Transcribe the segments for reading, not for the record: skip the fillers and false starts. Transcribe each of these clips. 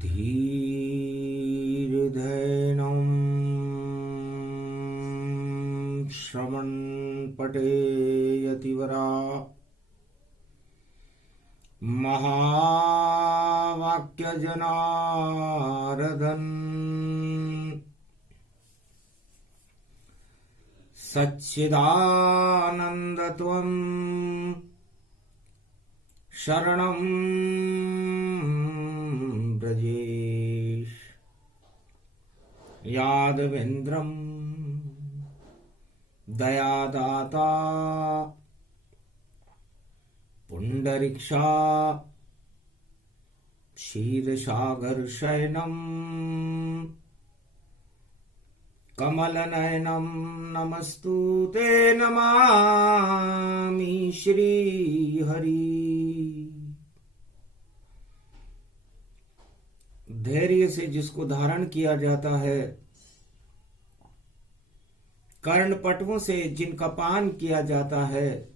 धीर्धैनं श्रवणपठेयतिवरा महावाक्यजनार्दन सच्चिदानन्दत्वं शरणं ब्रजेश यादवेन्द्रं दयादाता पुंडरीक्षा क्षीरसागरशयनं कमलनयनं नमस्तुते नमामि श्रीहरि। धैर्य से जिसको धारण किया जाता है, कर्णपटवों से जिनका पान किया जाता है,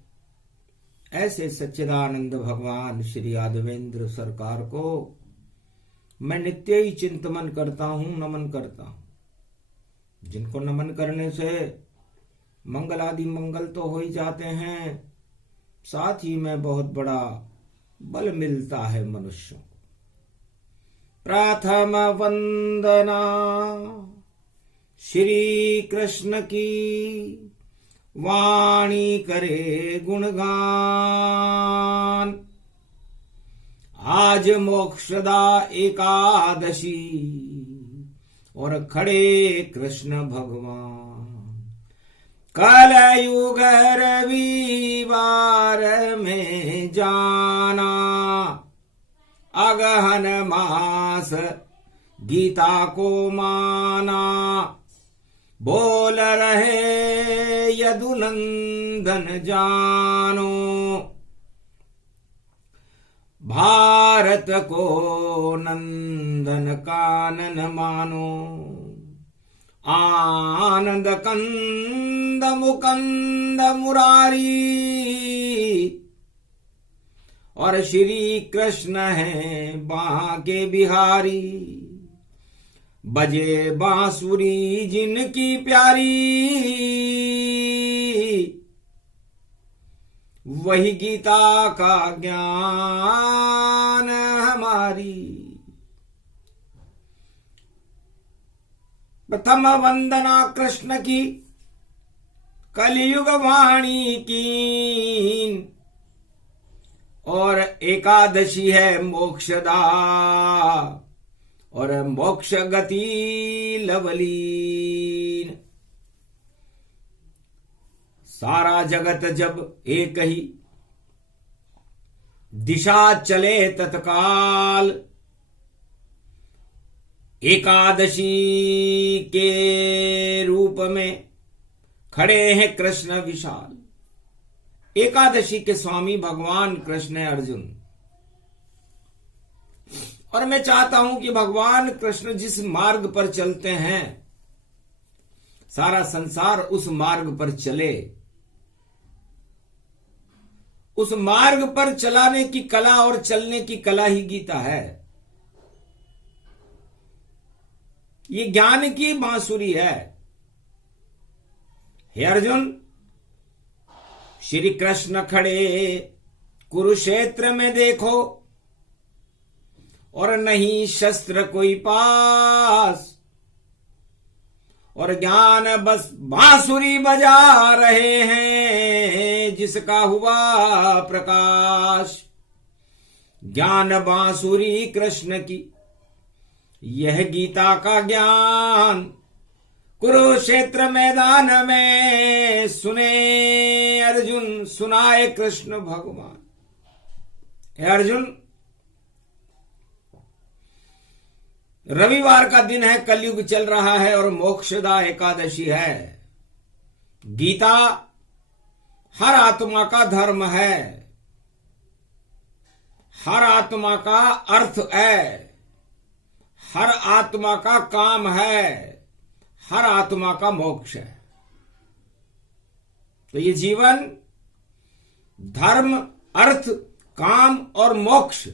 ऐसे सच्चिदानंद भगवान श्री यादवेंद्र सरकार को मैं नित्य ही चिंतन करता हूं, नमन करता हूं। जिनको नमन करने से मंगल आदि मंगल तो हो ही जाते हैं, साथ ही में बहुत बड़ा बल मिलता है मनुष्यों को। प्रथम वंदना श्री कृष्ण की, वाणी करे गुणगान। आज मोक्षदा एकादशी और खड़े कृष्ण भगवान। कलयुग रविवार में जाना, अगहन मास गीता को माना। बोल रहे यदुनंदन जानो, भारत को नंदन कानन मानो। आनंद कंद मुकंद मुरारी, और श्री कृष्ण है बांके बिहारी। बजे बांसुरी जिनकी प्यारी, वही गीता का ज्ञान हमारी। प्रथम वंदना कृष्ण की, कलयुग वाणी की। और एकादशी है मोक्षदा, और मोक्ष गति लवलीन। सारा जगत जब एक ही दिशा चले तत्काल, एकादशी के रूप में खड़े हैं कृष्ण विशाल। एकादशी के स्वामी भगवान कृष्ण है अर्जुन। और मैं चाहता हूं कि भगवान कृष्ण जिस मार्ग पर चलते हैं, सारा संसार उस मार्ग पर चले। उस मार्ग पर चलाने की कला और चलने की कला ही गीता है। ये ज्ञान की बांसुरी है। हे अर्जुन, श्री कृष्ण खड़े कुरुक्षेत्र में देखो, और नहीं शस्त्र कोई पास, और ज्ञान बस बांसुरी बजा रहे हैं, जिसका हुआ प्रकाश। ज्ञान बांसुरी कृष्ण की, यह गीता का ज्ञान। कुरुक्षेत्र मैदान में सुने अर्जुन, सुनाए कृष्ण भगवान। हे अर्जुन, रविवार का दिन है, कलयुग चल रहा है और मोक्षदा एकादशी है। गीता हर आत्मा का धर्म है, हर आत्मा का अर्थ है, हर आत्मा का काम है, हर आत्मा का मोक्ष है। तो ये जीवन धर्म, अर्थ, काम और मोक्ष,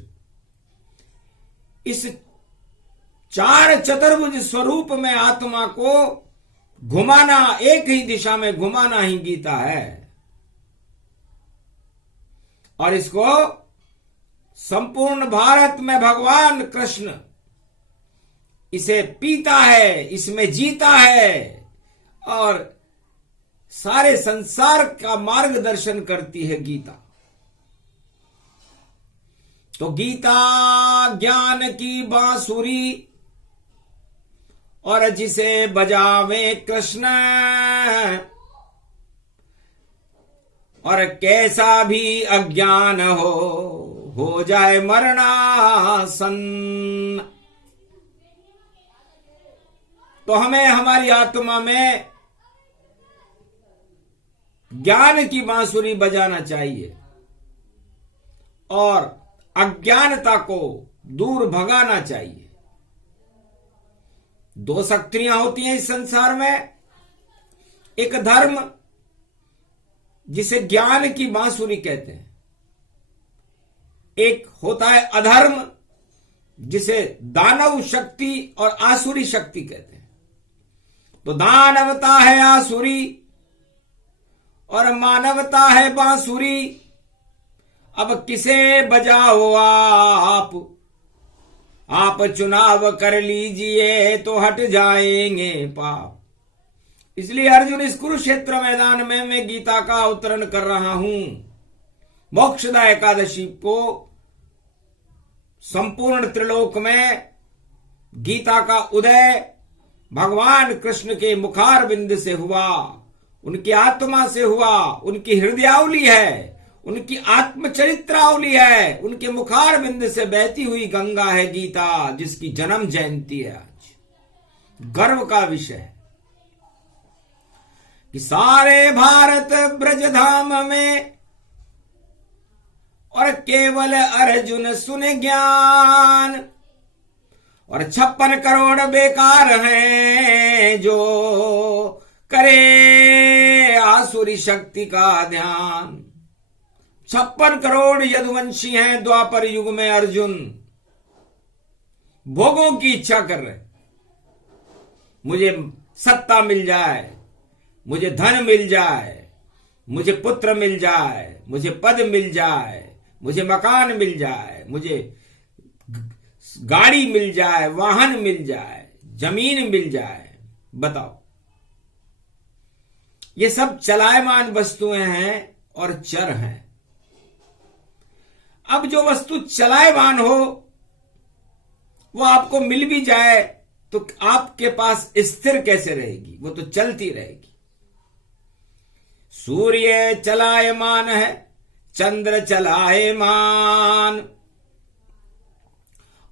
इस चार चतुर्भुज स्वरूप में आत्मा को घुमाना, एक ही दिशा में घुमाना ही गीता है। और इसको संपूर्ण भारत में भगवान कृष्ण इसे पीता है, इसमें जीता है और सारे संसार का मार्गदर्शन करती है गीता। तो गीता ज्ञान की बांसुरी और जिसे बजावे कृष्ण, और कैसा भी अज्ञान हो जाए मरणासन। तो हमें हमारी आत्मा में ज्ञान की बांसुरी बजाना चाहिए और अज्ञानता को दूर भगाना चाहिए। दो शक्तियां होती हैं इस संसार में, एक धर्म जिसे ज्ञान की बांसुरी कहते हैं, एक होता है अधर्म जिसे दानव शक्ति और आसुरी शक्ति कहते हैं। तो दानवता है आसुरी और मानवता है बांसुरी। अब किसे बजाओ आप चुनाव कर लीजिए तो हट जाएंगे पाप। इसलिए अर्जुन इस कुरुक्षेत्र मैदान में मैं गीता का अवतरण कर रहा हूं। मोक्षदा एकादशी को संपूर्ण त्रिलोक में गीता का उदय भगवान कृष्ण के मुखारविंद से हुआ, उनकी आत्मा से हुआ, उनकी हृदयावली है, उनकी आत्मचरित्रावली है, उनके मुखारविंद से बहती हुई गंगा है गीता, जिसकी जन्म जयंती है आज। गर्व का विषय है कि सारे भारत ब्रजधाम में और केवल अर्जुन सुने ज्ञान, और 56 करोड़ बेकार हैं जो करे आसुरी शक्ति का ध्यान। 56 करोड़ यदुवंशी हैं द्वापर युग में अर्जुन, भोगों की इच्छा कर रहे। मुझे सत्ता मिल जाए, मुझे धन मिल जाए, मुझे पुत्र मिल जाए, मुझे पद मिल जाए, मुझे मकान मिल जाए, मुझे गाड़ी मिल जाए, वाहन मिल जाए, जमीन मिल जाए। बताओ, ये सब चलायमान वस्तुएं हैं और चर हैं। अब जो वस्तु चलायमान हो वो आपको मिल भी जाए तो आपके पास स्थिर कैसे रहेगी? वो तो चलती रहेगी। सूर्य चलायमान है, चंद्र चलायमान,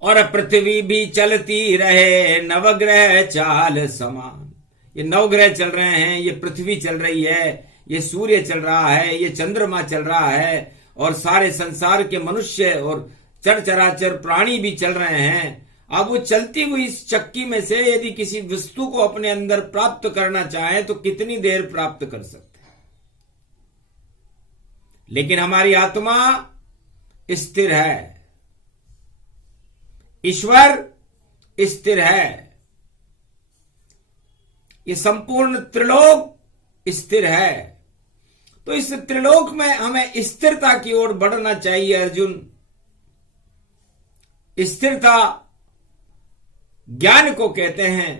और पृथ्वी भी चलती रहे, नवग्रह चाल समान। ये नवग्रह चल रहे हैं, ये पृथ्वी चल रही है, ये सूर्य चल रहा है, ये चंद्रमा चल रहा है, और सारे संसार के मनुष्य और चर चराचर प्राणी भी चल रहे हैं। अब वो चलती हुई इस चक्की में से यदि किसी वस्तु को अपने अंदर प्राप्त करना चाहे तो कितनी देर प्राप्त कर सकते हैं। लेकिन हमारी आत्मा स्थिर है, ईश्वर स्थिर है, ये संपूर्ण त्रिलोक स्थिर है। तो इस त्रिलोक में हमें स्थिरता की ओर बढ़ना चाहिए अर्जुन। स्थिरता ज्ञान को कहते हैं,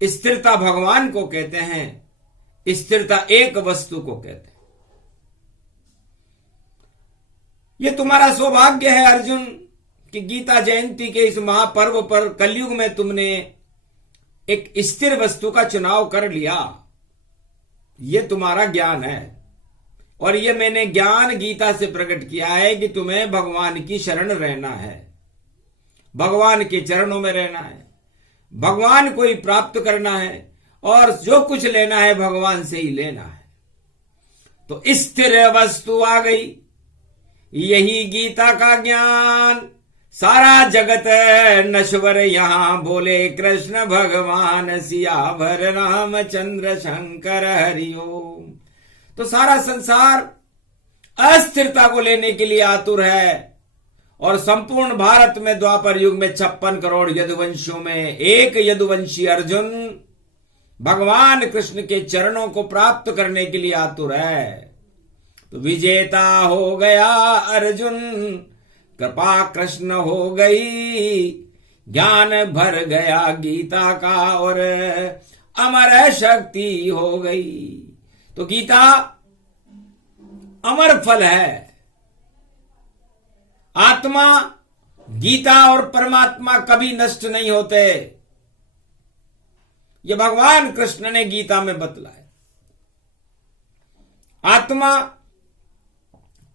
स्थिरता भगवान को कहते हैं, स्थिरता एक वस्तु को कहते हैं। ये तुम्हारा सौभाग्य है अर्जुन कि गीता जयंती के इस महापर्व पर कलयुग में तुमने एक स्थिर वस्तु का चुनाव कर लिया। ये तुम्हारा ज्ञान है, और ये मैंने ज्ञान गीता से प्रकट किया है कि तुम्हें भगवान की शरण रहना है, भगवान के चरणों में रहना है, भगवान को ही प्राप्त करना है, और जो कुछ लेना है भगवान से ही लेना है। तो स्थिर वस्तु आ गई, यही गीता का ज्ञान। सारा जगत नश्वर यहां बोले कृष्ण भगवान, सियावर रामचंद्र शंकर हरिओम। तो सारा संसार अस्थिरता को लेने के लिए आतुर है, और संपूर्ण भारत में द्वापर युग में 56 करोड़ यदुवंशियों में एक यदुवंशी अर्जुन भगवान कृष्ण के चरणों को प्राप्त करने के लिए आतुर है। तो विजेता हो गया अर्जुन, कृपा कृष्ण हो गई, ज्ञान भर गया गीता का और अमर शक्ति हो गई। तो गीता अमर फल है। आत्मा, गीता और परमात्मा कभी नष्ट नहीं होते। यह भगवान कृष्ण ने गीता में बतलाया। आत्मा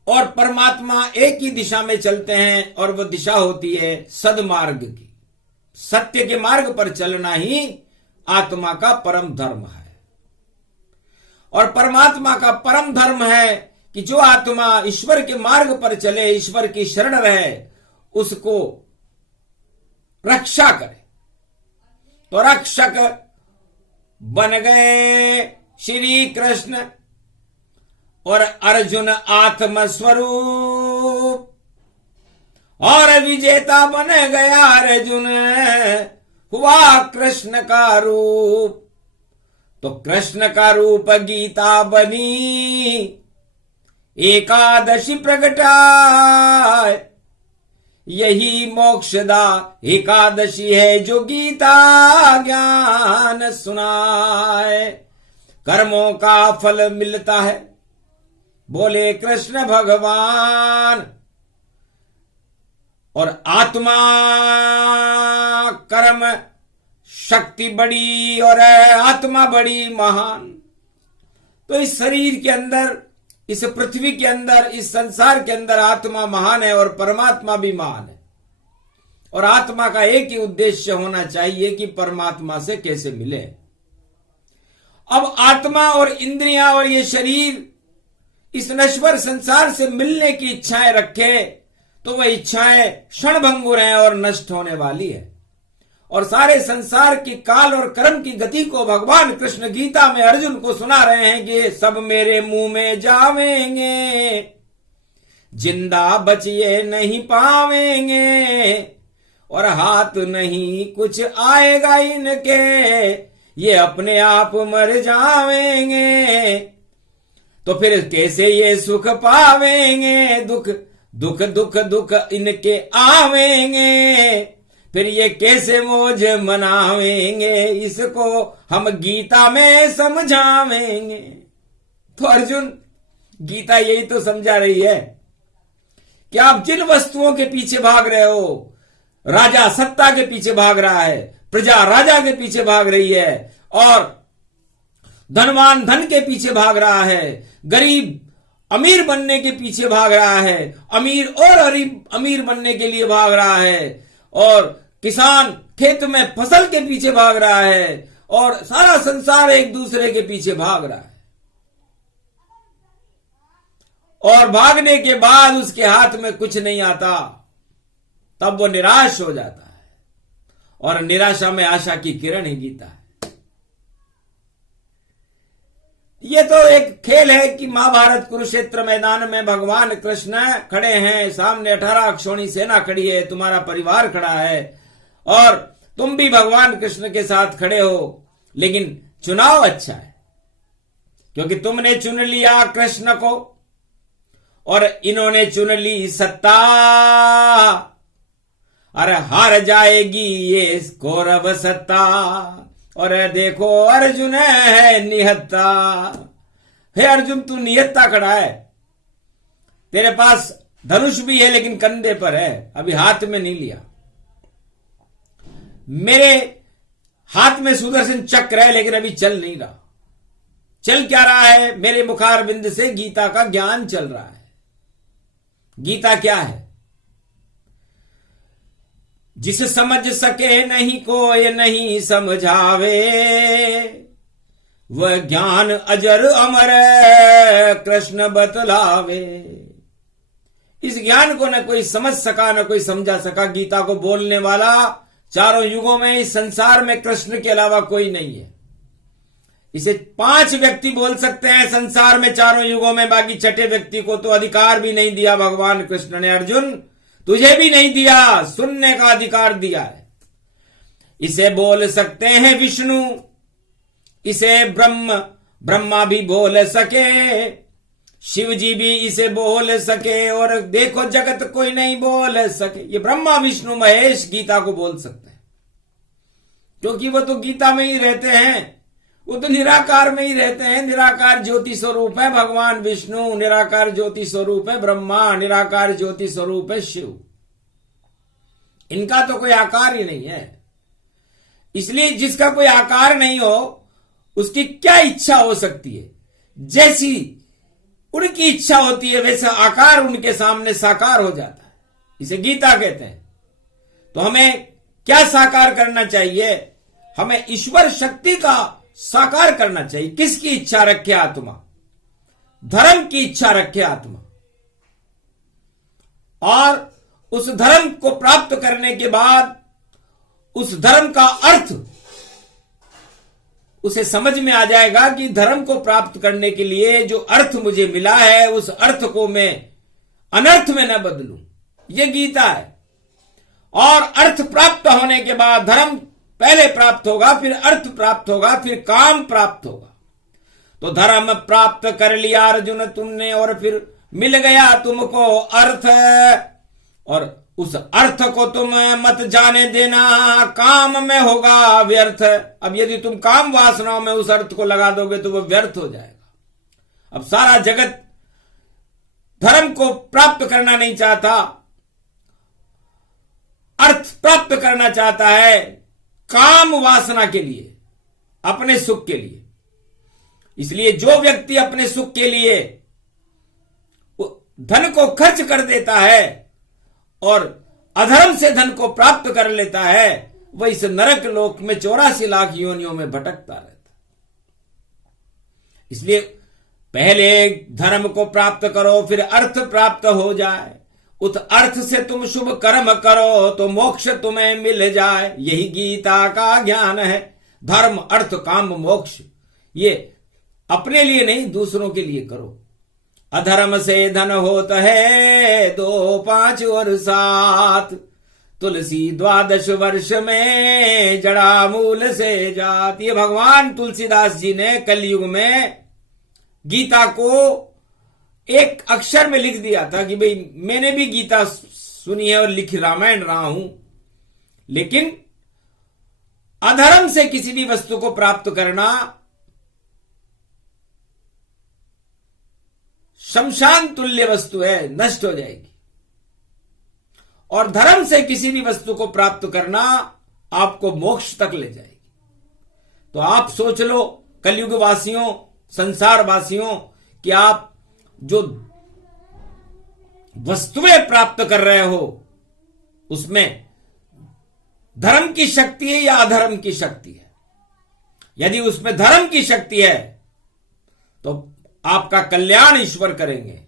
और परमात्मा एक ही दिशा में चलते हैं और वह दिशा होती है सद्मार्ग की। सत्य के मार्ग पर चलना ही आत्मा का परम धर्म है। और परमात्मा का परम धर्म है कि जो आत्मा ईश्वर के मार्ग पर चले, ईश्वर की शरण रहे, उसको रक्षा करे। तो रक्षक बन गए श्री कृष्ण और अर्जुन आत्म स्वरूप, और विजेता बन गया अर्जुन, हुआ कृष्ण का रूप। तो कृष्ण का रूप गीता बनी, एकादशी प्रगटाए। यही मोक्षदा एकादशी है जो गीता ज्ञान सुनाए। कर्मों का फल मिलता है बोले कृष्ण भगवान, और आत्मा कर्म शक्ति बड़ी और आत्मा बड़ी महान। तो इस शरीर के अंदर, इस पृथ्वी के अंदर, इस संसार के अंदर आत्मा महान है और परमात्मा भी महान है। और आत्मा का एक ही उद्देश्य होना चाहिए कि परमात्मा से कैसे मिले। अब आत्मा और इंद्रियां और ये शरीर इस नश्वर संसार से मिलने की इच्छाएं रखे तो वह इच्छाएं क्षणभंगुर हैं और नष्ट होने वाली है। और सारे संसार की काल और कर्म की गति को भगवान कृष्ण गीता में अर्जुन को सुना रहे हैं कि सब मेरे मुंह में जावेंगे, जिंदा बचिए नहीं पावेंगे, और हाथ नहीं कुछ आएगा इनके, ये अपने आप मर जावेंगे। तो फिर कैसे ये सुख पावेंगे, दुख दुख दुख दुख इनके आवेंगे, फिर ये कैसे मौज मनावेंगे, इसको हम गीता में समझावेंगे। तो अर्जुन, गीता यही तो समझा रही है कि आप जिन वस्तुओं के पीछे भाग रहे हो, राजा सत्ता के पीछे भाग रहा है, प्रजा राजा के पीछे भाग रही है, और धनवान धन के पीछे भाग रहा है, गरीब अमीर बनने के पीछे भाग रहा है, अमीर और अमीर बनने के लिए भाग रहा है, और किसान खेत में फसल के पीछे भाग रहा है, और सारा संसार एक दूसरे के पीछे भाग रहा है। और भागने के बाद उसके हाथ में कुछ नहीं आता, तब वो निराश हो जाता है। और निराशा में आशा की किरण ही गीता है। ये तो एक खेल है कि महाभारत कुरुक्षेत्र मैदान में भगवान कृष्ण खड़े हैं, सामने 18 अक्षौणी सेना खड़ी है, तुम्हारा परिवार खड़ा है और तुम भी भगवान कृष्ण के साथ खड़े हो। लेकिन चुनाव अच्छा है क्योंकि तुमने चुन लिया कृष्ण को और इन्होंने चुन ली सत्ता। अरे हार जाएगी ये कौरव सत्ता, और देखो अर्जुन है निहत्ता। हे अर्जुन, तू निहत्ता खड़ा है, तेरे पास धनुष भी है लेकिन कंधे पर है, अभी हाथ में नहीं लिया। मेरे हाथ में सुदर्शन चक्र है लेकिन अभी चल नहीं रहा। चल क्या रहा है? मेरे मुखार बिंद से गीता का ज्ञान चल रहा है। गीता क्या है? जिस समझ सके नहीं कोई नहीं समझावे, वह ज्ञान अजर अमर कृष्ण बतलावे। इस ज्ञान को न कोई समझ सका न कोई समझा सका। गीता को बोलने वाला चारों युगों में इस संसार में कृष्ण के अलावा कोई नहीं है। इसे 5 व्यक्ति बोल सकते हैं संसार में चारों युगों में, बाकी छठे व्यक्ति को तो अधिकार भी नहीं दिया भगवान कृष्ण ने। अर्जुन, तुझे भी नहीं दिया, सुनने का अधिकार दिया है। इसे बोल सकते हैं विष्णु, इसे ब्रह्मा भी बोल सके, शिव जी भी इसे बोल सके, और देखो जगत कोई नहीं बोल सके। ये ब्रह्मा विष्णु महेश गीता को बोल सकते हैं, क्योंकि वो तो गीता में ही रहते हैं, वो तो निराकार में ही रहते हैं। निराकार ज्योति स्वरूप है भगवान विष्णु, निराकार ज्योति स्वरूप है ब्रह्मा, निराकार ज्योति स्वरूप है शिव। इनका तो कोई आकार ही नहीं है। इसलिए जिसका कोई आकार नहीं हो उसकी क्या इच्छा हो सकती है? जैसी उनकी इच्छा होती है वैसा आकार उनके सामने साकार हो जाता है। इसे गीता कहते हैं। तो हमें क्या साकार करना चाहिए? हमें ईश्वर शक्ति का साकार करना चाहिए। किसकी इच्छा रखे आत्मा? धर्म की इच्छा रखे आत्मा, और उस धर्म को प्राप्त करने के बाद उस धर्म का अर्थ उसे समझ में आ जाएगा कि धर्म को प्राप्त करने के लिए जो अर्थ मुझे मिला है उस अर्थ को मैं अनर्थ में न बदलूं। यह गीता है। और अर्थ प्राप्त होने के बाद धर्म पहले प्राप्त होगा, फिर अर्थ प्राप्त होगा, फिर काम प्राप्त होगा। तो धर्म प्राप्त कर लिया अर्जुन तुमने, और फिर मिल गया तुमको अर्थ, और उस अर्थ को तुम मत जाने देना, काम में होगा व्यर्थ। अब यदि तुम काम वासनाओं में उस अर्थ को लगा दोगे तो वो व्यर्थ हो जाएगा। अब सारा जगत धर्म को प्राप्त करना नहीं चाहता, अर्थ प्राप्त करना चाहता है काम वासना के लिए, अपने सुख के लिए। इसलिए जो व्यक्ति अपने सुख के लिए धन को खर्च कर देता है और अधर्म से धन को प्राप्त कर लेता है, वह इस नरक लोक में 84 लाख योनियों में भटकता रहता है। इसलिए पहले धर्म को प्राप्त करो, फिर अर्थ प्राप्त हो जाए। उस अर्थ से तुम शुभ कर्म करो तो मोक्ष तुम्हें मिल जाए। यही गीता का ज्ञान है। धर्म, अर्थ, काम, मोक्ष, ये अपने लिए नहीं दूसरों के लिए करो। अधर्म से धन होता है 2, 5 और 7, तुलसी 12 वर्ष में जड़ा मूल से जात। ये भगवान तुलसीदास जी ने कलयुग में गीता को एक अक्षर में लिख दिया था कि भाई मैंने भी गीता सुनी है और लिखी रामायण रहा हूं, लेकिन अधर्म से किसी भी वस्तु को प्राप्त करना शमशान तुल्य वस्तु है, नष्ट हो जाएगी। और धर्म से किसी भी वस्तु को प्राप्त करना आपको मोक्ष तक ले जाएगी। तो आप सोच लो कलयुग वासियों, संसार वासियों, कि आप जो वस्तुएं प्राप्त कर रहे हो उसमें धर्म की शक्ति है या अधर्म की शक्ति है। यदि उसमें धर्म की शक्ति है तो आपका कल्याण ईश्वर करेंगे,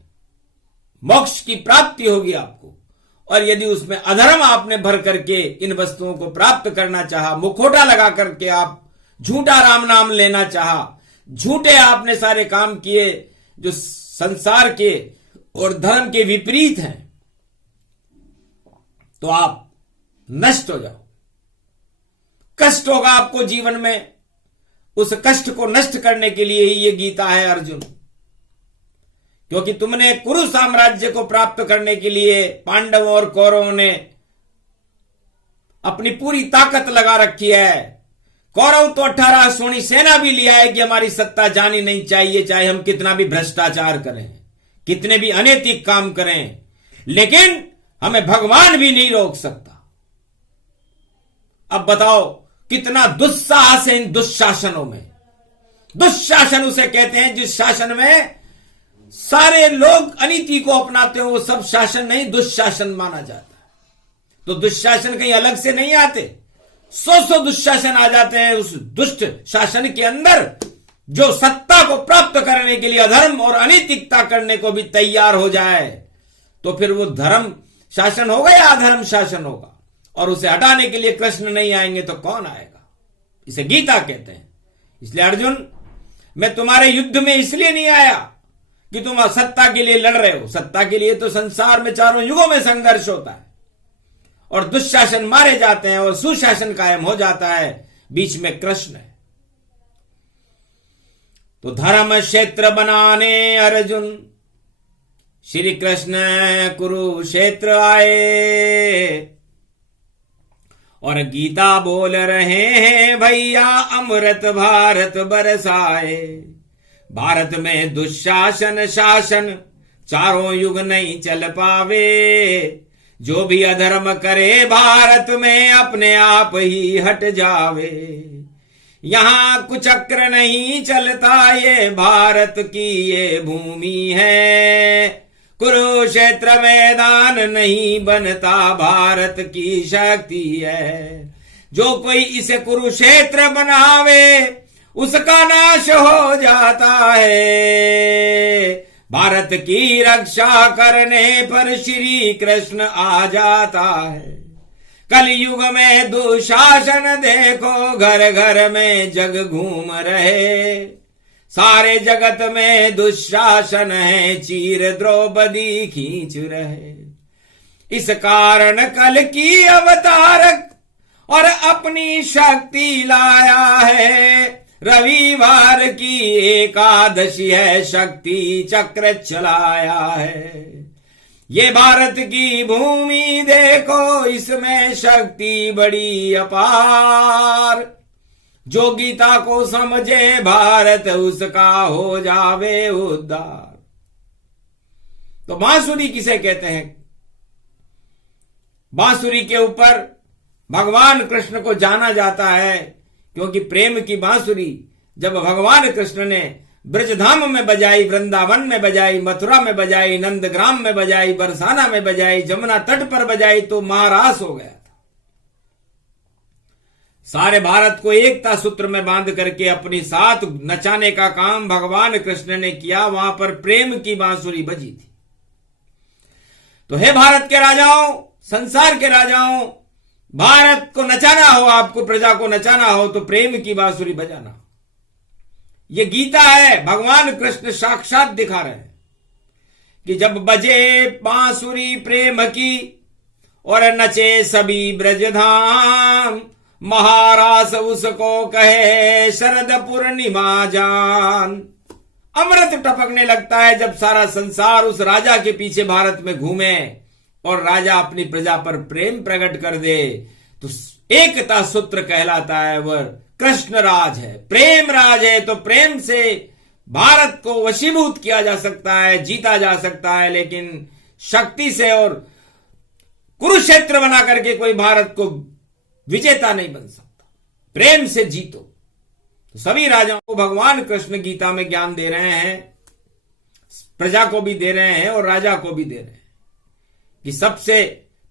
मोक्ष की प्राप्ति होगी आपको। और यदि उसमें अधर्म आपने भर करके इन वस्तुओं को प्राप्त करना चाहा, मुखौटा लगा करके आप झूठा राम नाम लेना चाहा, झूठे आपने सारे काम किए जो संसार के और धर्म के विपरीत हैं, तो आप नष्ट हो जाओ। कष्ट होगा आपको जीवन में। उस कष्ट को नष्ट करने के लिए ही ये गीता है अर्जुन। क्योंकि तुमने कुरु साम्राज्य को प्राप्त करने के लिए पांडवों और कौरवों ने अपनी पूरी ताकत लगा रखी है। कौरव तो 18 सोनी सेना भी लिया है कि हमारी सत्ता जानी नहीं चाहिए, चाहे हम कितना भी भ्रष्टाचार करें, कितने भी अनैतिक काम करें, लेकिन हमें भगवान भी नहीं रोक सकता। अब बताओ कितना दुस्साहस है इन दुशासनों में। दुशासन उसे कहते हैं जिस शासन में सारे लोग अनीति को अपनाते हो, वो सब शासन नहीं, दुशासन माना जाता है। तो दुशासन कहीं अलग से नहीं आते, 100 दुशासन आ जाते हैं उस दुष्ट शासन के अंदर, जो सत्ता को प्राप्त करने के लिए अधर्म और अनैतिकता करने को भी तैयार हो जाए। तो फिर वो धर्म शासन होगा या अधर्म शासन होगा? और उसे हटाने के लिए कृष्ण नहीं आएंगे तो कौन आएगा? इसे गीता कहते हैं। इसलिए अर्जुन, मैं तुम्हारे युद्ध में इसलिए नहीं आया कि तुम सत्ता के लिए लड़ रहे हो। सत्ता के लिए तो संसार में चारों युगों में संघर्ष होता है। और दुशासन मारे जाते हैं और सुशासन कायम हो जाता है। बीच में कृष्ण है। तो धर्म क्षेत्र बनाने अर्जुन श्री कृष्ण कुरुक्षेत्र आए और गीता बोल रहे हैं भैया अमृत भारत बरसाए। भारत में दुशासन शासन चारों युग नहीं चल पावे। जो भी अधर्म करे भारत में अपने आप ही हट जावे। यहाँ कुचक्र नहीं चलता ये भारत की ये भूमि है। कुरुक्षेत्र मैदान नहीं बनता भारत की शक्ति है। जो कोई इसे कुरुक्षेत्र बनावे उसका नाश हो जाता है। भारत की रक्षा करने पर श्री कृष्ण आ जाता है। कलयुग में दुशासन देखो घर घर में जग घूम रहे। सारे जगत में दुशासन है चीर द्रौपदी खींच रहे। इस कारण कल की अवतारक और अपनी शक्ति लाया है। रविवार की एकादशी है शक्ति चक्र चलाया है। ये भारत की भूमि देखो इसमें शक्ति बड़ी अपार। जो गीता को समझे भारत उसका हो जावे उद्धार। तो बांसुरी किसे कहते हैं? बांसुरी के ऊपर भगवान कृष्ण को जाना जाता है क्योंकि प्रेम की बांसुरी जब भगवान कृष्ण ने ब्रजधाम में बजाई, वृंदावन में बजाई, मथुरा में बजाई, नंदग्राम में बजाई, बरसाना में बजाई, जमुना तट पर बजाई तो महारास हो गया था। सारे भारत को एकता सूत्र में बांध करके अपनी साथ नचाने का काम भगवान कृष्ण ने किया। वहां पर प्रेम की बांसुरी बजी थी। तो हे भारत के राजाओं, संसार के राजाओं, भारत को नचाना हो, आपको प्रजा को नचाना हो तो प्रेम की बांसुरी बजाना। ये गीता है। भगवान कृष्ण साक्षात दिखा रहे हैं कि जब बजे बांसुरी प्रेम की और नचे सभी ब्रजधाम। महारास उसको कहे शरद पूर्णिमा जान। अमृत टपकने लगता है जब सारा संसार उस राजा के पीछे भारत में घूमे और राजा अपनी प्रजा पर प्रेम प्रकट कर दे तो एकता सूत्र कहलाता है। वह कृष्ण राज है, प्रेम राज है। तो प्रेम से भारत को वशीभूत किया जा सकता है, जीता जा सकता है, लेकिन शक्ति से और कुरुक्षेत्र बना करके कोई भारत को विजेता नहीं बन सकता। प्रेम से जीतो। तो सभी राजाओं को भगवान कृष्ण गीता में ज्ञान दे रहे हैं, प्रजा को भी दे रहे हैं और राजा को भी दे रहे हैं कि सबसे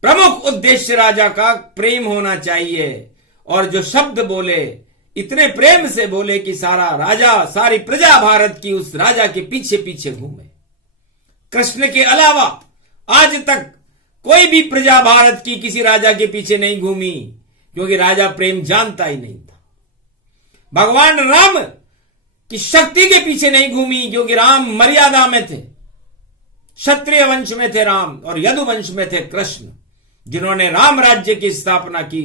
प्रमुख उद्देश्य राजा का प्रेम होना चाहिए। और जो शब्द बोले इतने प्रेम से बोले कि सारा राजा, सारी प्रजा भारत की उस राजा के पीछे पीछे घूमे। कृष्ण के अलावा आज तक कोई भी प्रजा भारत की किसी राजा के पीछे नहीं घूमी क्योंकि राजा प्रेम जानता ही नहीं था। भगवान राम की शक्ति के पीछे नहीं घूमी क्योंकि राम मर्यादा में थे। क्षत्रिय वंश में थे राम और यदु वंश में थे कृष्ण, जिन्होंने राम राज्य की स्थापना की।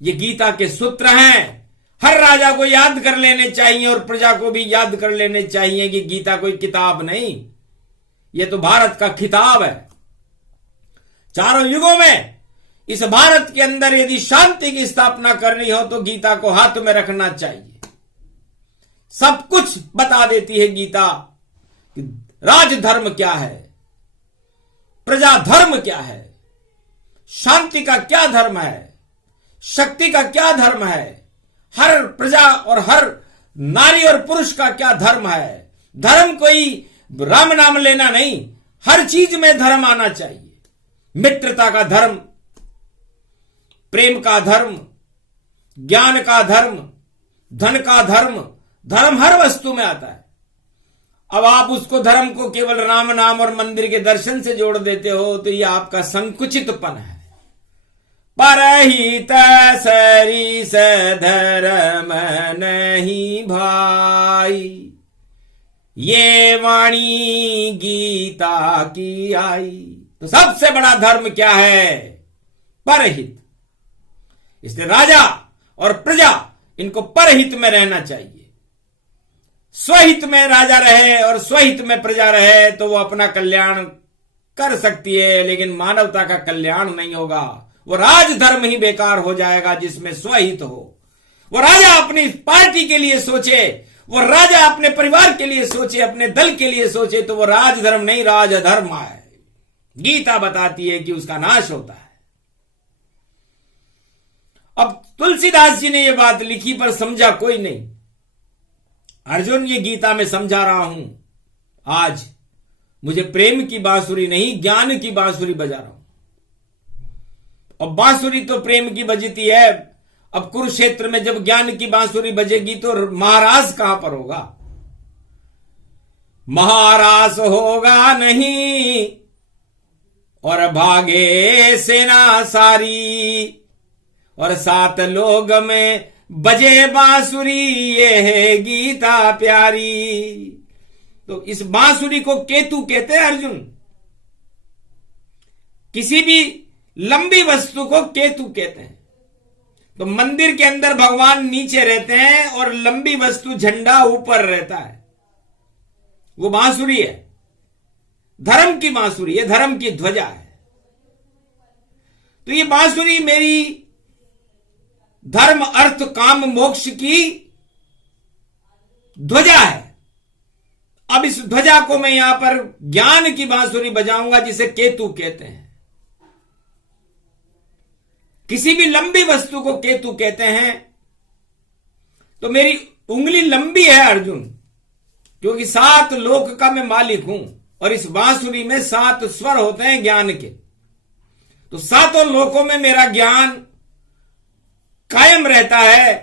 ये गीता के सूत्र हैं। हर राजा को याद कर लेने चाहिए और प्रजा को भी याद कर लेने चाहिए कि गीता कोई किताब नहीं, ये तो भारत का खिताब है। चारों युगों में इस भारत के अंदर यदि शांति की स्थापना करनी हो तो गीता को हाथ में रखना चाहिए। सब कुछ बता देती है गीता कि राजधर्म क्या है, प्रजा धर्म क्या है, शांति का क्या धर्म है, शक्ति का क्या धर्म है, हर प्रजा और हर नारी और पुरुष का क्या धर्म है। धर्म कोई राम नाम लेना नहीं, हर चीज में धर्म आना चाहिए। मित्रता का धर्म, प्रेम का धर्म, ज्ञान का धर्म, धन का धर्म, धर्म हर वस्तु में आता है। अब आप उसको धर्म को केवल राम नाम और मंदिर के दर्शन से जोड़ देते हो तो यह आपका संकुचितपन है। परहित सरिस धर्म नहीं भाई, ये वाणी गीता की आई। तो सबसे बड़ा धर्म क्या है? परहित। इसलिए राजा और प्रजा इनको परहित में रहना चाहिए। स्वहित में राजा रहे और स्वहित में प्रजा रहे तो वो अपना कल्याण कर सकती है, लेकिन मानवता का कल्याण नहीं होगा। वो राजधर्म ही बेकार हो जाएगा जिसमें स्वहित हो। वो राजा अपनी पार्टी के लिए सोचे, वो राजा अपने परिवार के लिए सोचे, अपने दल के लिए सोचे, तो वो राजधर्म नहीं राजधर्म है। गीता बताती है कि उसका नाश होता है। अब तुलसीदास जी ने यह बात लिखी पर समझा कोई नहीं। अर्जुन, ये गीता में समझा रहा हूं। आज मुझे प्रेम की बांसुरी नहीं ज्ञान की बांसुरी बजा रहा हूं। और बांसुरी तो प्रेम की बजती है। अब कुरुक्षेत्र में जब ज्ञान की बांसुरी बजेगी तो महाराज कहां पर होगा? महाराज होगा नहीं और भागे सेना सारी, और 7 लोग में बजे बांसुरी, ये है गीता प्यारी। तो इस बांसुरी को केतु कहते हैं अर्जुन। किसी भी लंबी वस्तु को केतु कहते हैं। तो मंदिर के अंदर भगवान नीचे रहते हैं और लंबी वस्तु झंडा ऊपर रहता है, वो बांसुरी है। धर्म की बांसुरी है, धर्म की ध्वजा है। तो ये बांसुरी मेरी धर्म अर्थ काम मोक्ष की ध्वजा है। अब इस ध्वजा को मैं यहां पर ज्ञान की बांसुरी बजाऊंगा, जिसे केतु कहते हैं। किसी भी लंबी वस्तु को केतु कहते हैं। तो मेरी उंगली लंबी है अर्जुन, क्योंकि 7 लोक का मैं मालिक हूं और इस बांसुरी में 7 स्वर होते हैं ज्ञान के। तो 7 लोकों में मेरा ज्ञान कायम रहता है।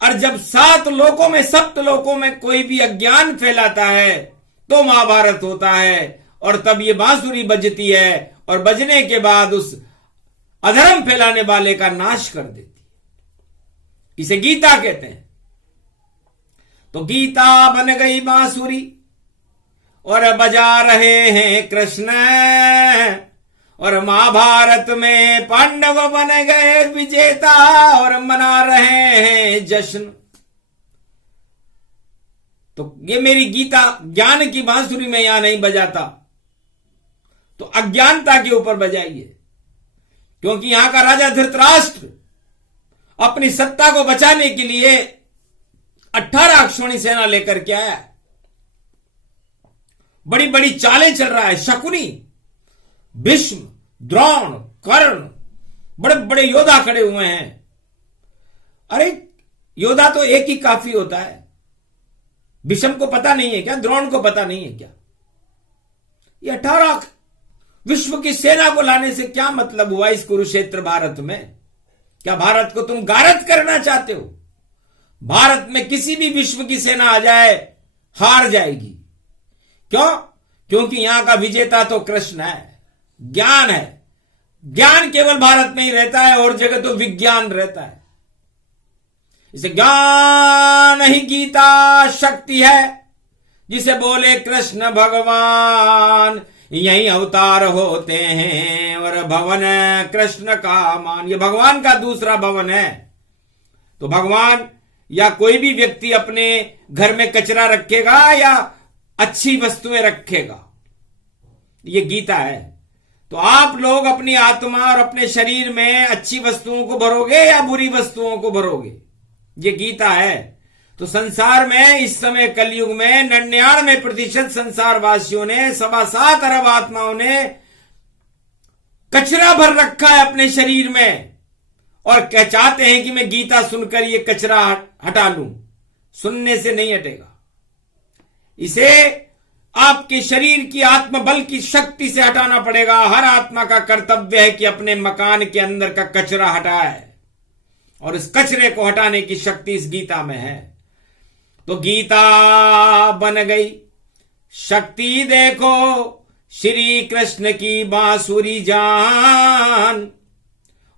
और जब 7 लोकों में 7 लोकों में कोई भी अज्ञान फैलाता है तो महाभारत होता है। और तब ये बांसुरी बजती है और बजने के बाद उस अधर्म फैलाने वाले का नाश कर देती है। इसे गीता कहते हैं। तो गीता बन गई बांसुरी और बजा रहे हैं कृष्ण, और महाभारत में पांडव बन गए विजेता और मना रहे हैं जश्न। तो ये मेरी गीता ज्ञान की बांसुरी में यहां नहीं बजाता, तो अज्ञानता के ऊपर बजाइए। क्योंकि यहां का राजा धृतराष्ट्र अपनी सत्ता को बचाने के लिए 18 अक्षौणी सेना लेकर के आया। बड़ी बड़ी चालें चल रहा है। शकुनी, भीष्म, द्रोण, कर्ण, बड़े बड़े योद्धा खड़े हुए हैं। अरे योद्धा तो एक ही काफी होता है। भीष्म को पता नहीं है क्या? द्रोण को पता नहीं है क्या? ये 18 विश्व की सेना को लाने से क्या मतलब हुआ इस कुरुक्षेत्र भारत में? क्या भारत को तुम गारत करना चाहते हो? भारत में किसी भी विश्व की सेना आ जाए हार जाएगी। क्यों? क्योंकि यहां का विजेता तो कृष्ण है, ज्ञान है। ज्ञान केवल भारत में ही रहता है और जगह तो विज्ञान रहता है। इसे ज्ञान ही गीता शक्ति है, जिसे बोले कृष्ण भगवान। यही अवतार होते हैं और भवन कृष्ण का मान। ये भगवान का दूसरा भवन है। तो भगवान या कोई भी व्यक्ति अपने घर में कचरा रखेगा या अच्छी वस्तुएं रखेगा, ये गीता है। तो आप लोग अपनी आत्मा और अपने शरीर में अच्छी वस्तुओं को भरोगे या बुरी वस्तुओं को भरोगे? ये गीता है। तो संसार में इस समय कलयुग में 99% संसार वासियों ने 7.25 अरब आत्माओं ने कचरा भर रखा है अपने शरीर में और चाहते हैं कि मैं गीता सुनकर ये कचरा हटा लूं। सुनने से नहीं हटेगा। इसे आपके शरीर की आत्मबल की शक्ति से हटाना पड़ेगा। हर आत्मा का कर्तव्य है कि अपने मकान के अंदर का कचरा हटाए, और इस कचरे को हटाने की शक्ति इस गीता में है। तो गीता बन गई शक्ति, देखो श्री कृष्ण की बांसुरी जान।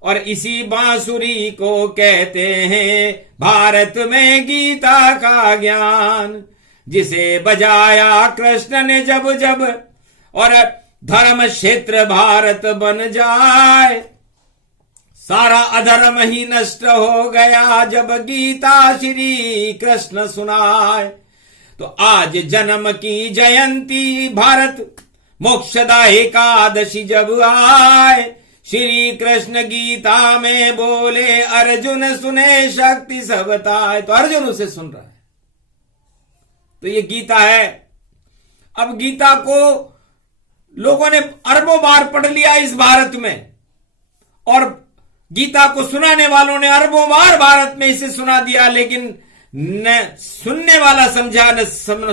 और इसी बांसुरी को कहते हैं भारत में गीता का ज्ञान, जिसे बजाया कृष्ण ने जब जब, और धर्म क्षेत्र भारत बन जाए। सारा अधर्म ही नष्ट हो गया जब गीता श्री कृष्ण सुनाए। तो आज जन्म की जयंती भारत मोक्षदा एकादशी जब आए, श्री कृष्ण गीता में बोले अर्जुन सुने शक्ति सब ताए। तो अर्जुन उसे सुन रहा है। तो ये गीता है। अब गीता को लोगों ने अरबों बार पढ़ लिया इस भारत में, और गीता को सुनाने वालों ने अरबों बार भारत में इसे सुना दिया, लेकिन न सुनने वाला समझा न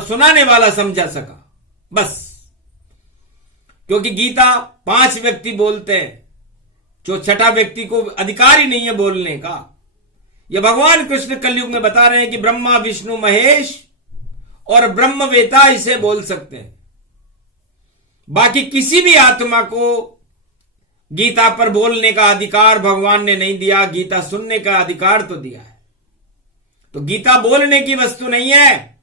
सुनाने वाला समझा सका। बस क्योंकि गीता 5 व्यक्ति बोलते हैं, जो छठा व्यक्ति को अधिकार ही नहीं है बोलने का। यह भगवान कृष्ण कलयुग में बता रहे हैं कि ब्रह्मा विष्णु महेश और ब्रह्मवेता इसे बोल सकते हैं। बाकी किसी भी आत्मा को गीता पर बोलने का अधिकार भगवान ने नहीं दिया। गीता सुनने का अधिकार तो दिया है। तो गीता बोलने की वस्तु नहीं है,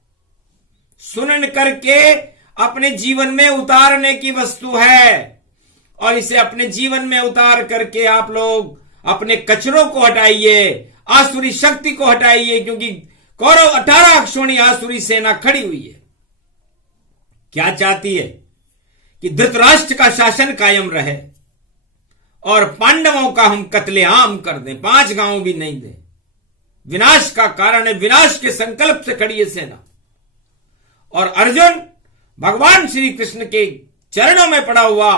सुन करके अपने जीवन में उतारने की वस्तु है। और इसे अपने जीवन में उतार करके आप लोग अपने कचरों को हटाइए, आसुरी शक्ति को हटाइए, क्योंकि कौरव 18 अक्षोणी आसुरी सेना खड़ी हुई है। क्या चाहती है कि धृतराष्ट्र का शासन कायम रहे और पांडवों का हम कत्लेआम कर दें, 5 गांव भी नहीं दें। विनाश का कारण है, विनाश के संकल्प से खड़ी है सेना। और अर्जुन भगवान श्री कृष्ण के चरणों में पड़ा हुआ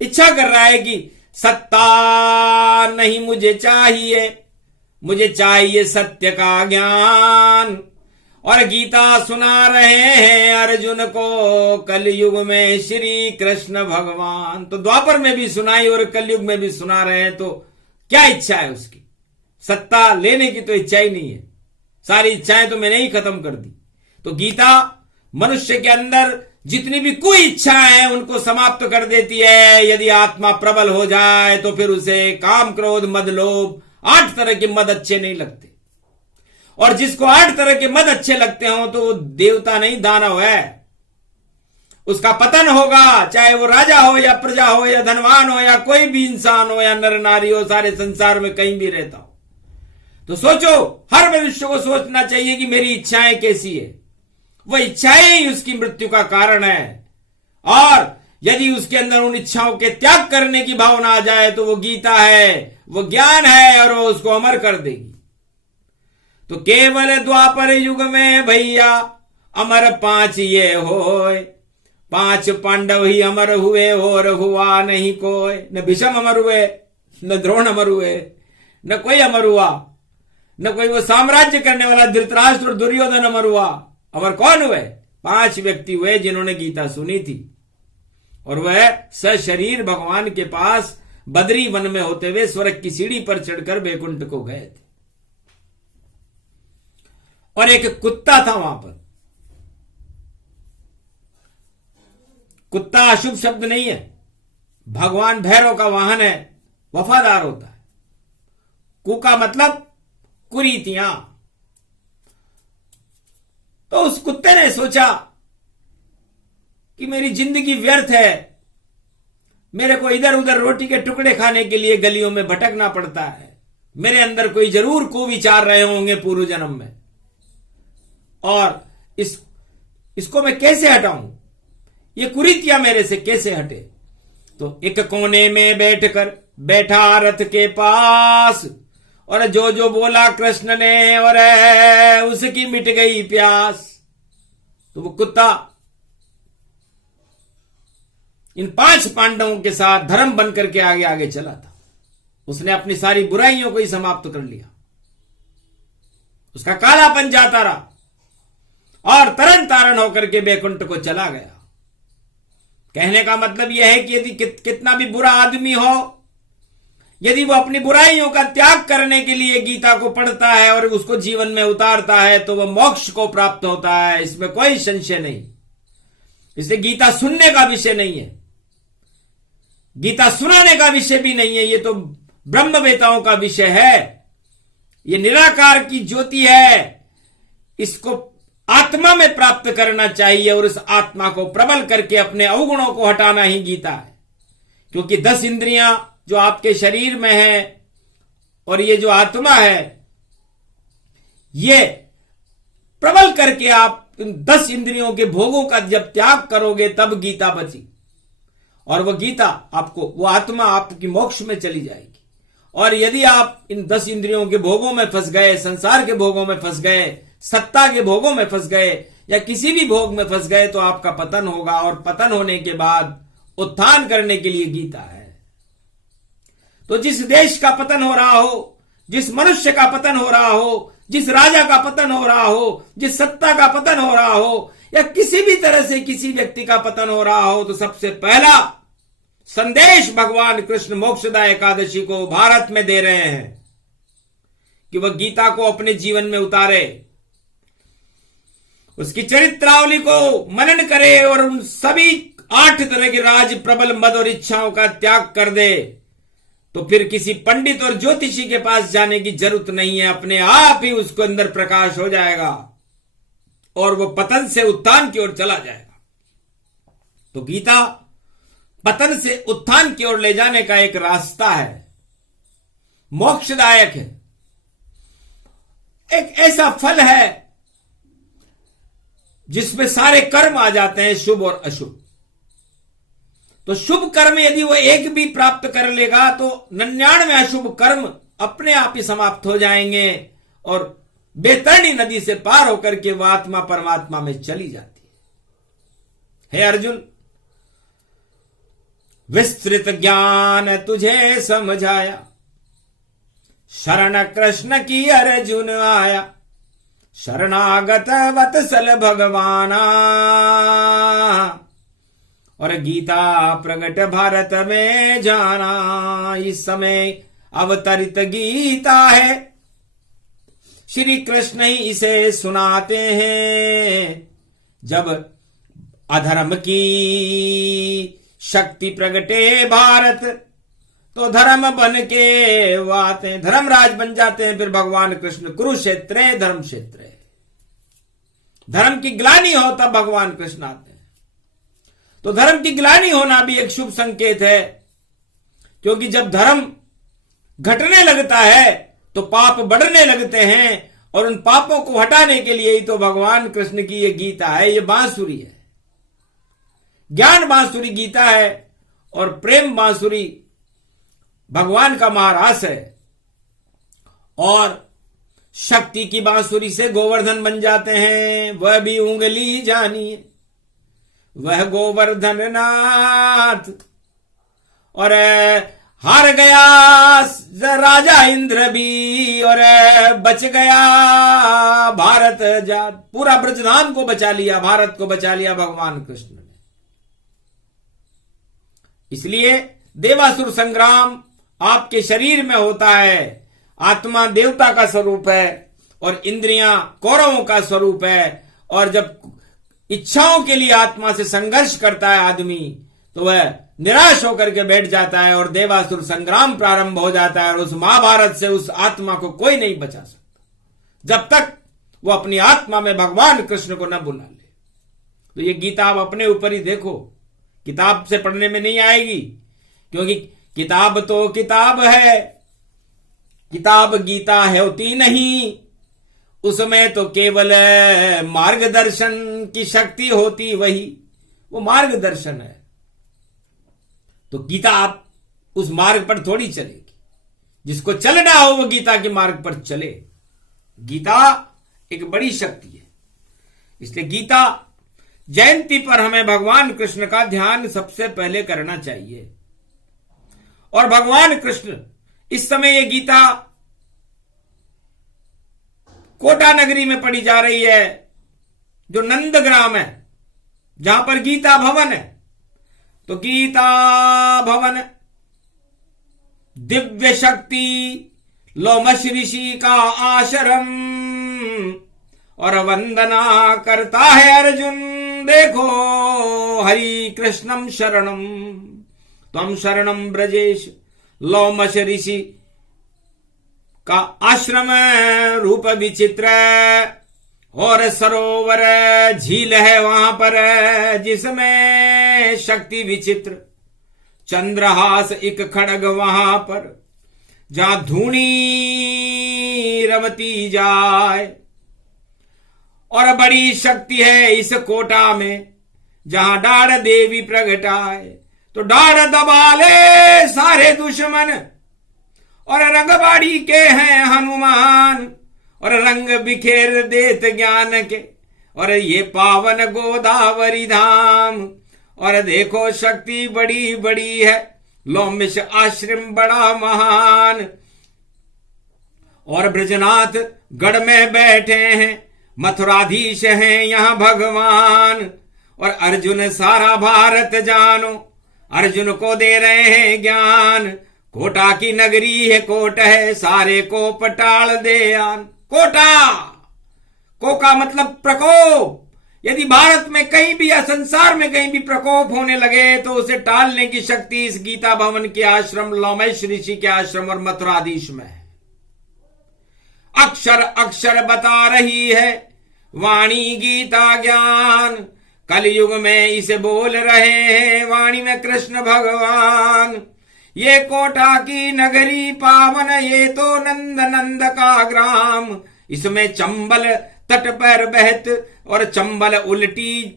इच्छा कर रहा है कि सत्ता नहीं मुझे चाहिए, मुझे चाहिए सत्य का ज्ञान। और गीता सुना रहे हैं अर्जुन को कलयुग में श्री कृष्ण भगवान। तो द्वापर में भी सुनाई और कलयुग में भी सुना रहे हैं। तो क्या इच्छा है उसकी? सत्ता लेने की तो इच्छा ही नहीं है। सारी इच्छाएं तो मैंने ही खत्म कर दी। तो गीता मनुष्य के अंदर जितनी भी कोई इच्छाएं हैं उनको समाप्त कर देती है। यदि आत्मा प्रबल हो जाए तो फिर उसे काम क्रोध मद लोभ 8 तरह के मद अच्छे नहीं लगते। और जिसको 8 तरह के मद अच्छे लगते हो तो वो देवता नहीं दानव है। उसका पतन होगा, चाहे वो राजा हो या प्रजा हो या धनवान हो या कोई भी इंसान हो या नर नारी हो, सारे संसार में कहीं भी रहता हो। तो सोचो, हर मनुष्य को सोचना चाहिए कि मेरी इच्छाएं कैसी है। वह इच्छाएं ही उसकी मृत्यु का कारण है। और यदि उसके अंदर उन इच्छाओं के त्याग करने की भावना आ जाए तो वो गीता है, वो ज्ञान है और वो उसको अमर कर देगी। तो केवल द्वापर युग में भैया अमर 5 ये होए, 5 पांडव ही अमर हुए और हुआ नहीं कोई। न भीष्म अमर हुए, न द्रोण अमर हुए, न कोई अमर हुआ, न कोई वो साम्राज्य करने वाला धृतराष्ट्र और दुर्योधन अमर हुआ। अमर कौन हुए? 5 व्यक्ति हुए जिन्होंने गीता सुनी थी। और वह सशरीर भगवान के पास बद्री वन में होते हुए स्वर्ग की सीढ़ी पर चढ़कर बैकुंठ को गए थे। और एक कुत्ता था वहां पर। कुत्ता अशुभ शब्द नहीं है, भगवान भैरव का वाहन है, वफादार होता है। कु का मतलब कुरीतियां। तो उस कुत्ते ने सोचा कि मेरी जिंदगी व्यर्थ है, मेरे को इधर उधर रोटी के टुकड़े खाने के लिए गलियों में भटकना पड़ता है। मेरे अंदर कोई जरूर कुविचार रहे होंगे पूर्व जन्म में, और इसको मैं कैसे हटाऊं? ये कुरीतियां मेरे से कैसे हटे? तो एक कोने में बैठा रथ के पास, और जो जो बोला कृष्ण ने और उसकी मिट गई प्यास। तो वो कुत्ता इन 5 पांडवों के साथ धर्म बनकर के आगे आगे चला था। उसने अपनी सारी बुराइयों को ही समाप्त कर लिया। उसका कालापन जाता रहा और तरन तारण होकर के बैकुंठ को चला गया। कहने का मतलब यह है कि यदि कितना भी बुरा आदमी हो, यदि वो अपनी बुराइयों का त्याग करने के लिए गीता को पढ़ता है और उसको जीवन में उतारता है तो वह मोक्ष को प्राप्त होता है। इसमें कोई संशय नहीं। इसलिए गीता सुनने का विषय नहीं है, गीता सुनाने का विषय भी नहीं है। ये तो ब्रह्मवेताओं का विषय है। ये निराकार की ज्योति है, इसको आत्मा में प्राप्त करना चाहिए और इस आत्मा को प्रबल करके अपने अवगुणों को हटाना ही गीता है। क्योंकि 10 इंद्रियां जो आपके शरीर में है और ये जो आत्मा है, ये प्रबल करके आप 10 इंद्रियों के भोगों का जब त्याग करोगे तब गीता बची, और वह गीता आपको, वो आत्मा आपकी मोक्ष में चली जाएगी। और यदि आप इन 10 इंद्रियों के भोगों में फंस गए, संसार के भोगों में फंस गए, सत्ता के भोगों में फंस गए, या किसी भी भोग में फंस गए, तो आपका पतन होगा। और पतन होने के बाद उत्थान करने के लिए गीता है। तो जिस देश का पतन हो रहा हो, जिस मनुष्य का पतन हो रहा हो, जिस राजा का पतन हो रहा हो, जिस सत्ता का पतन हो रहा हो, या किसी भी तरह से किसी व्यक्ति का पतन हो रहा हो, तो सबसे पहला संदेश भगवान कृष्ण मोक्षदा एकादशी को भारत में दे रहे हैं कि वह गीता को अपने जीवन में उतारे, उसकी चरित्रावली को मनन करे और उन सभी 8 तरह के राज, प्रबल, मद और इच्छाओं का त्याग कर दे। तो फिर किसी पंडित और ज्योतिषी के पास जाने की जरूरत नहीं है, अपने आप ही उसको अंदर प्रकाश हो जाएगा और वो पतन से उत्थान की ओर चला जाएगा। तो गीता पतन से उत्थान की ओर ले जाने का एक रास्ता है, मोक्षदायक है, एक ऐसा फल है जिसमें सारे कर्म आ जाते हैं, शुभ और अशुभ। तो शुभ कर्म यदि वो एक भी प्राप्त कर लेगा तो 99 अशुभ कर्म अपने आप ही समाप्त हो जाएंगे और बेतरणी नदी से पार होकर के वह आत्मा परमात्मा में चली जाती है। हे अर्जुन, विस्तृत ज्ञान तुझे समझाया, शरण कृष्ण की अर्जुन आया, शरणागत वत्सल भगवाना, और गीता प्रगट भारत में जाना। इस समय अवतरित गीता है, श्री कृष्ण ही इसे सुनाते हैं। जब अधर्म की शक्ति प्रगटे भारत, तो धर्म बन के वाते, धर्मराज बन जाते हैं। फिर भगवान कृष्ण कुरुक्षेत्र धर्म क्षेत्र, धर्म की ग्लानि हो तब भगवान कृष्ण आते हैं। तो धर्म की ग्लानि होना भी एक शुभ संकेत है, क्योंकि जब धर्म घटने लगता है तो पाप बढ़ने लगते हैं, और उन पापों को हटाने के लिए ही तो भगवान कृष्ण की ये गीता है, ये बांसुरी है। ज्ञान बांसुरी गीता है और प्रेम बांसुरी भगवान का महारास है। और शक्ति की बांसुरी से गोवर्धन बन जाते हैं, वह भी उंगली जानिए, वह गोवर्धन नाथ। और हार गया राजा इंद्र भी, और बच गया भारत जात। पूरा ब्रजधाम को बचा लिया, भारत को बचा लिया भगवान कृष्ण ने। इसलिए देवासुर संग्राम आपके शरीर में होता है। आत्मा देवता का स्वरूप है और इंद्रियां कौरवों का स्वरूप है। और जब इच्छाओं के लिए आत्मा से संघर्ष करता है आदमी, तो वह निराश होकर के बैठ जाता है और देवासुर संग्राम प्रारंभ हो जाता है। और उस महाभारत से उस आत्मा को कोई नहीं बचा सकता, जब तक वो अपनी आत्मा में भगवान कृष्ण को न बुला ले। तो ये गीता आप अपने ऊपर ही देखो, किताब से पढ़ने में नहीं आएगी, क्योंकि किताब तो किताब है, किताब गीता है होती नहीं। उसमें तो केवल मार्गदर्शन की शक्ति होती, वही वो मार्गदर्शन है। तो गीता आप उस मार्ग पर थोड़ी चलेगी, जिसको चलना हो वो गीता के मार्ग पर चले। गीता एक बड़ी शक्ति है। इसलिए गीता जयंती पर हमें भगवान कृष्ण का ध्यान सबसे पहले करना चाहिए। और भगवान कृष्ण इस समय ये गीता कोटा नगरी में पढ़ी जा रही है, जो नंदग्राम है, जहां पर गीता भवन है। तो गीता भवन दिव्य शक्ति लोमश ऋषि का आश्रम, और वंदना करता है अर्जुन। देखो हरि कृष्णम शरणम त्वम शरणम ब्रजेश। लोमश ऋषि का आश्रम रूप विचित्र, और सरोवर झील है वहां पर जिसमें शक्ति विचित्र। चंद्रहास एक खड़ग वहां पर, जहां धूनी रमती जाए। और बड़ी शक्ति है इस कोटा में, जहां डाढ़ देवी प्रगटाए। तो डाढ़ दबा ले सारे दुश्मन, और रंगबाड़ी के हैं हनुमान, और रंग बिखेर देत ज्ञान के, और ये पावन गोदावरी धाम। और देखो शक्ति बड़ी बड़ी है, लोमिश आश्रम बड़ा महान। और ब्रजनाथ गढ़ में बैठे हैं, मथुराधीश हैं यहाँ भगवान। और अर्जुन सारा भारत जानो, अर्जुन को दे रहे हैं ज्ञान। कोटा की नगरी है, कोट है, सारे को पटाल दे आन। कोटा, को का मतलब प्रकोप। यदि भारत में कहीं भी या संसार में कहीं भी प्रकोप होने लगे तो उसे टालने की शक्ति इस गीता भवन के आश्रम, लोमेश ऋषि के आश्रम और मथुराधीश में है। अक्षर अक्षर बता रही है वाणी गीता ज्ञान। कलयुग में इसे बोल रहे हैं वाणी में कृष्ण भगवान। ये कोटा की नगरी पावन, ये तो नंद नंद का ग्राम। इसमें चंबल तट पर बहत और चंबल उल्टी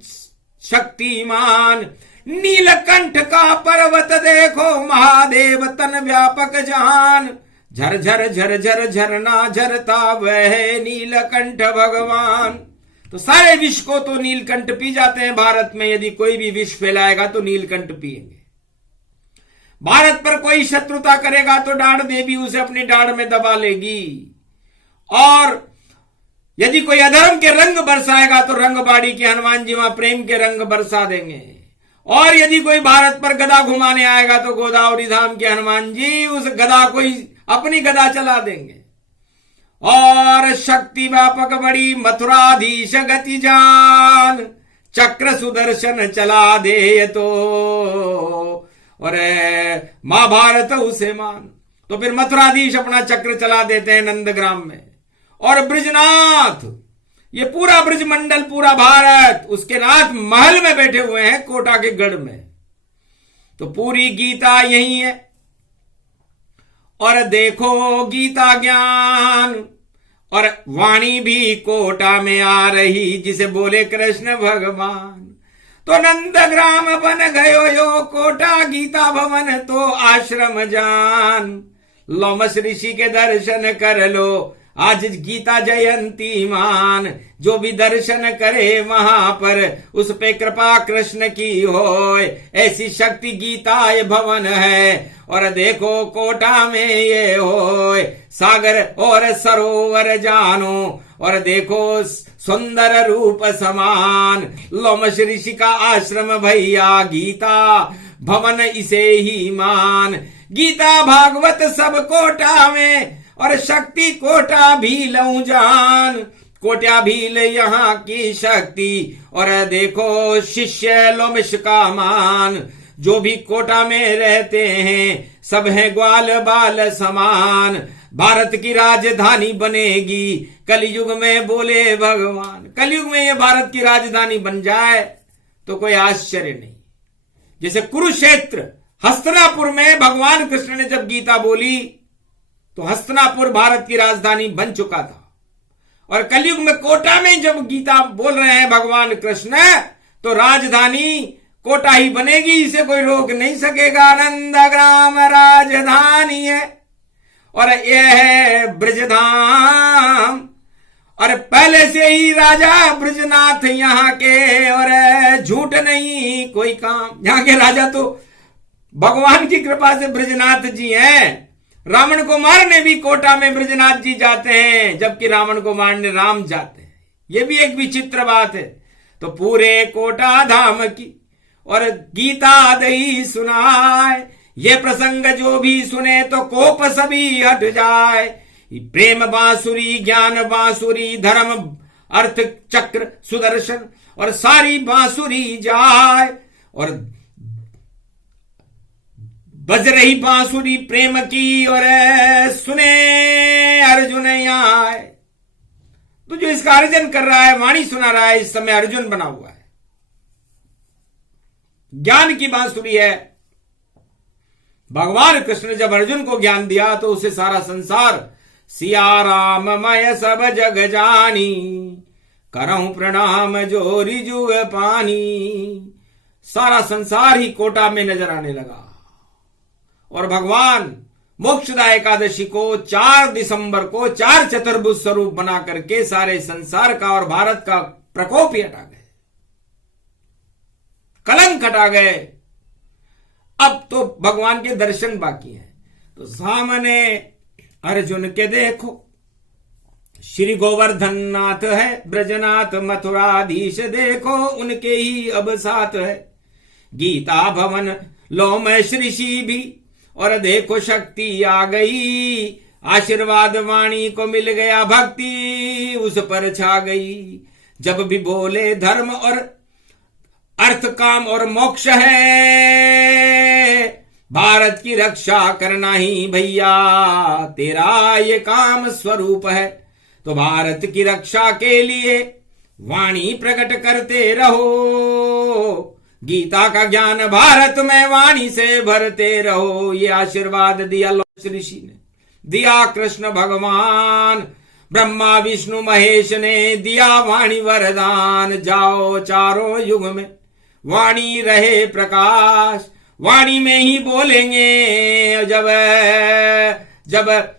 शक्तिमान। नीलकंठ का पर्वत देखो, महादेव तन व्यापक जहान। झर झर झर झर झरना झरता वह नीलकंठ भगवान। तो सारे विष को तो नीलकंठ पी जाते हैं भारत में। यदि कोई भी विष फैलाएगा तो नीलकंठ पिएंगे। भारत पर कोई शत्रुता करेगा तो डाढ़ देवी उसे अपनी डाढ़ में दबा लेगी। और यदि कोई अधर्म के रंग बरसाएगा तो रंगबाड़ी के हनुमान जी वहां प्रेम के रंग बरसा देंगे। और यदि कोई भारत पर गदा घुमाने आएगा तो गोदावरी धाम के हनुमान जी उस गदा को ही अपनी गदा चला देंगे। और शक्ति व्यापक बड़ी, मथुराधीश गति जान। चक्र सुदर्शन चला दे तो, और महाभारत उसे मान। तो फिर मथुराधीश अपना चक्र चला देते हैं नंदग्राम में। और ब्रजनाथ, ये पूरा ब्रजमंडल, पूरा भारत उसके नाथ महल में बैठे हुए हैं, कोटा के गढ़ में। तो पूरी गीता यही है। और देखो गीता ज्ञान, और वाणी भी कोटा में आ रही, जिसे बोले कृष्ण भगवान। तो नंदग्राम बन गयो यो कोटा, गीता भवन तो आश्रम जान। लोमस ऋषि के दर्शन कर लो, आज गीता जयंती मान। जो भी दर्शन करे वहां पर उस पे कृपा कृष्ण की होय। ऐसी शक्ति गीता ये भवन है। और देखो कोटा में ये होय, सागर और सरोवर जानो। और देखो सुंदर रूप समान, लोमश ऋषि का आश्रम भैया, गीता भवन इसे ही मान। गीता भागवत सब कोटा में, और शक्ति कोटा भील जान। कोटा भील यहाँ की शक्ति, और देखो शिष्य लोमिश का मान। जो भी कोटा में रहते हैं सब हैं ग्वाल बाल समान। भारत की राजधानी बनेगी कलयुग में, बोले भगवान। कलयुग में ये भारत की राजधानी बन जाए तो कोई आश्चर्य नहीं। जैसे कुरुक्षेत्र, हस्तिनापुर में भगवान कृष्ण ने जब गीता बोली तो हस्तिनापुर भारत की राजधानी बन चुका था। और कलयुग में कोटा में जब गीता बोल रहे हैं भगवान कृष्ण, तो राजधानी कोटा ही बनेगी, इसे कोई रोक नहीं सकेगा। नंदग्राम राजधानी है, और यह है ब्रजधाम। और पहले से ही राजा ब्रजनाथ यहाँ के, और झूठ नहीं कोई काम। यहाँ के राजा तो भगवान की कृपा से ब्रजनाथ जी हैं। रावण को मारने भी कोटा में ब्रजनाथ जी जाते हैं, जबकि रावण को मारने राम जाते हैं। ये भी एक विचित्र बात है। तो पूरे कोटा धाम की और गीता दई सुनाए। ये प्रसंग जो भी सुने तो कोप सभी हट जाए। प्रेम बांसुरी, ज्ञान बांसुरी, धर्म अर्थ चक्र सुदर्शन, और सारी बांसुरी जाए। और बज रही बांसुरी प्रेम की, और सुने अर्जुन आए। तो जो इसका अर्जन कर रहा है, वाणी सुना रहा है, इस समय अर्जुन बना हुआ है। ज्ञान की बांसुरी है, भगवान कृष्ण जब अर्जुन को ज्ञान दिया तो उसे सारा संसार सिया राम मय सब जग जानी, करहूं प्रणाम जोरी जुग पानी। सारा संसार ही कोटा में नजर आने लगा। और भगवान मोक्षदा एकादशी को 4 दिसंबर को 4 चतुर्भुज स्वरूप बना करके सारे संसार का और भारत का प्रकोप ही हटा गए, कलंक हटा गए। अब तो भगवान के दर्शन बाकी हैं। तो सामने अर्जुन के देखो, श्री गोवर्धन नाथ है ब्रजनाथ मथुराधीश, देखो उनके ही अब साथ है। गीता भवन लो मैं श्री भी, और देखो शक्ति आ गई। आशीर्वाद वाणी को मिल गया, भक्ति उस पर छा गई। जब भी बोले धर्म और अर्थ काम और मोक्ष है, भारत की रक्षा करना ही भैया तेरा ये काम स्वरूप है। तो भारत की रक्षा के लिए वाणी प्रकट करते रहो, गीता का ज्ञान भारत में वाणी से भरते रहो। ये आशीर्वाद दिया ऋषि ने, दिया कृष्ण भगवान, ब्रह्मा विष्णु महेश ने दिया वाणी वरदान। जाओ चारों युग में वाणी रहे प्रकाश, वाणी में ही बोलेंगे जब जब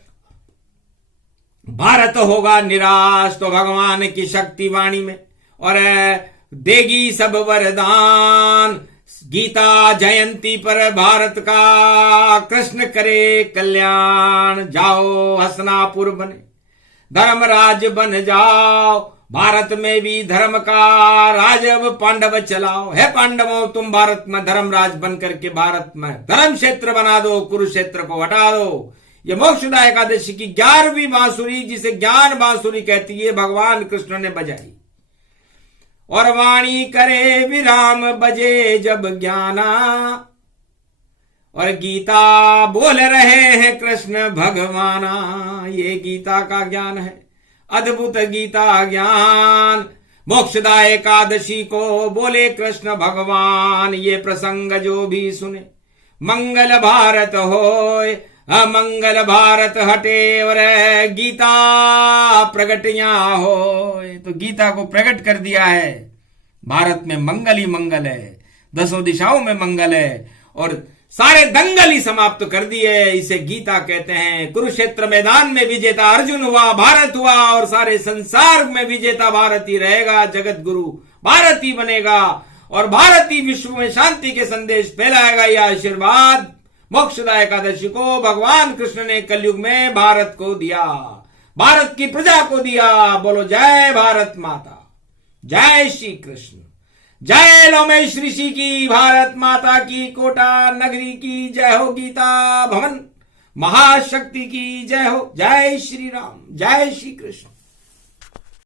भारत होगा निराश, तो भगवान की शक्ति वाणी में और देगी सब वरदान। गीता जयंती पर भारत का कृष्ण करे कल्याण। जाओ हसनापुर बने धर्मराज बन जाओ, भारत में भी धर्म का राज अब पांडव चलाओ। है पांडवों तुम भारत में धर्मराज बन करके भारत में धर्म क्षेत्र बना दो, कुरुक्षेत्र को हटा दो। ये मोक्षदा एकादशी की 11वीं बांसुरी, जिसे ज्ञान बांसुरी कहती है, भगवान कृष्ण ने बजाई। और वाणी करे विराम बजे जब ज्ञाना, और गीता बोल रहे हैं कृष्ण भगवाना। ये गीता का ज्ञान है, अद्भुत गीता ज्ञान। मोक्षदा एकादशी को बोले कृष्ण भगवान। ये प्रसंग जो भी सुने मंगल भारत होए, अमंगल भारत हटे, और गीता प्रगटिया हो। तो गीता को प्रकट कर दिया है। भारत में मंगल ही मंगल है, 10 दिशाओं में मंगल है, और सारे दंगल ही समाप्त कर दिए। इसे गीता कहते हैं। कुरुक्षेत्र मैदान में विजेता अर्जुन हुआ, भारत हुआ, और सारे संसार में विजेता भारत ही रहेगा। जगत गुरु भारत ही बनेगा, और भारत ही विश्व में शांति के संदेश फैलाएगा। यह आशीर्वाद मोक्षदा एकादशी को भगवान कृष्ण ने कलयुग में भारत को दिया, भारत की प्रजा को दिया। बोलो जय भारत माता, जय श्री कृष्ण, जय लोमेश ऋषि की, भारत माता की, कोटा नगरी की जय हो, गीता भवन महाशक्ति की जय हो। जय श्री राम, जय श्री कृष्ण।